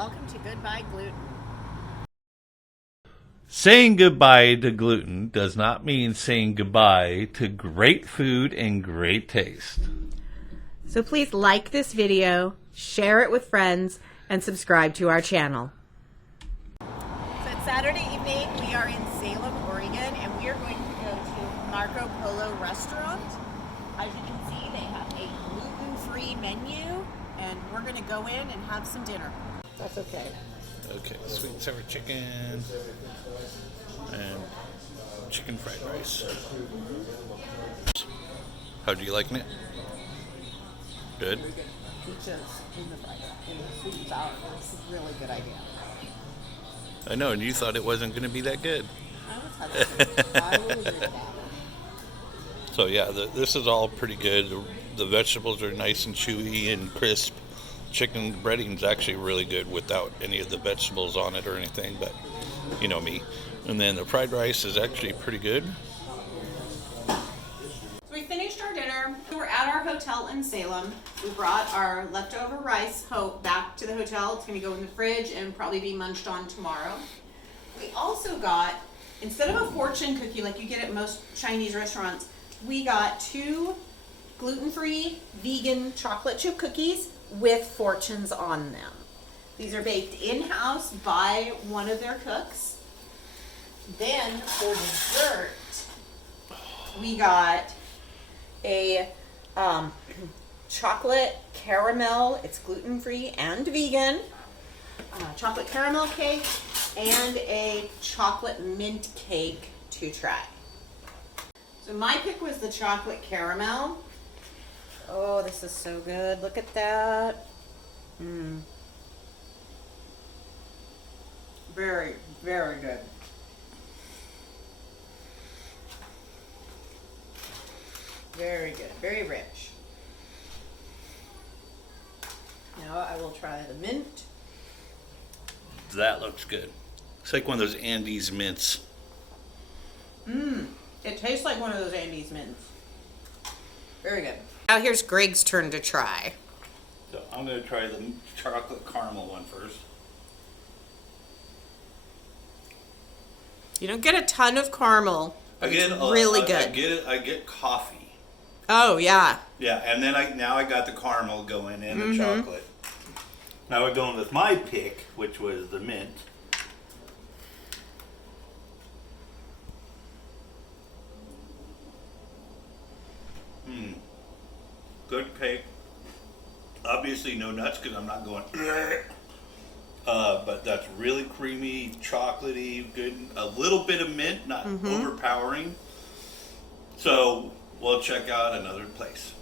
welcome to Goodbye Gluten. Saying goodbye to gluten does not mean saying goodbye to great food and great taste. So please like this video, share it with friends, and subscribe to our channel. So it's Saturday evening. We are in Salem, Oregon, and we are going to go to Marco Polo restaurant. As you can see, they have a gluten-free menu, and we're going to go in and have some dinner. That's okay. Okay, sweet and sour chicken and chicken fried rice. How do you liking it? Good? Peaches in the fries, in the sweet and sour. It's a really good idea. I know, and you thought it wasn't going to be that good. I was hesitant. I will agree with that. So yeah, this is all pretty good. The vegetables are nice and chewy and crisp. Chicken breading is actually really good without any of the vegetables on it or anything, but you know me. And then the fried rice is actually pretty good. So we finished our dinner. We're at our hotel in Salem. We brought our leftover rice back to the hotel. It's going to go in the fridge and probably be munched on tomorrow. We also got, instead of a fortune cookie like you get at most Chinese restaurants, we got 2 gluten-free vegan chocolate chip cookies with fortunes on them. These are baked in-house by one of their cooks. Then for dessert, we got a chocolate caramel, it's gluten-free and vegan, chocolate caramel cake, and a chocolate mint cake to try. So my pick was the chocolate caramel. Oh, this is so good. Look at that. Very, very good. Very good. Very rich. Now I will try the mint. That looks good. It's like one of those Andes mints. It tastes like one of those Andes mints. Very good. Now here's Greg's turn to try. So I'm going to try the chocolate caramel one first. You don't get a ton of caramel. But it's really good. I get coffee. Oh yeah. Yeah, and then I got the caramel going in the chocolate. Now we're going with my pick, which was the mint. Good cake. Obviously no nuts because I'm not going. But that's really creamy, chocolatey, good. A little bit of mint, not overpowering. So we'll check out another place.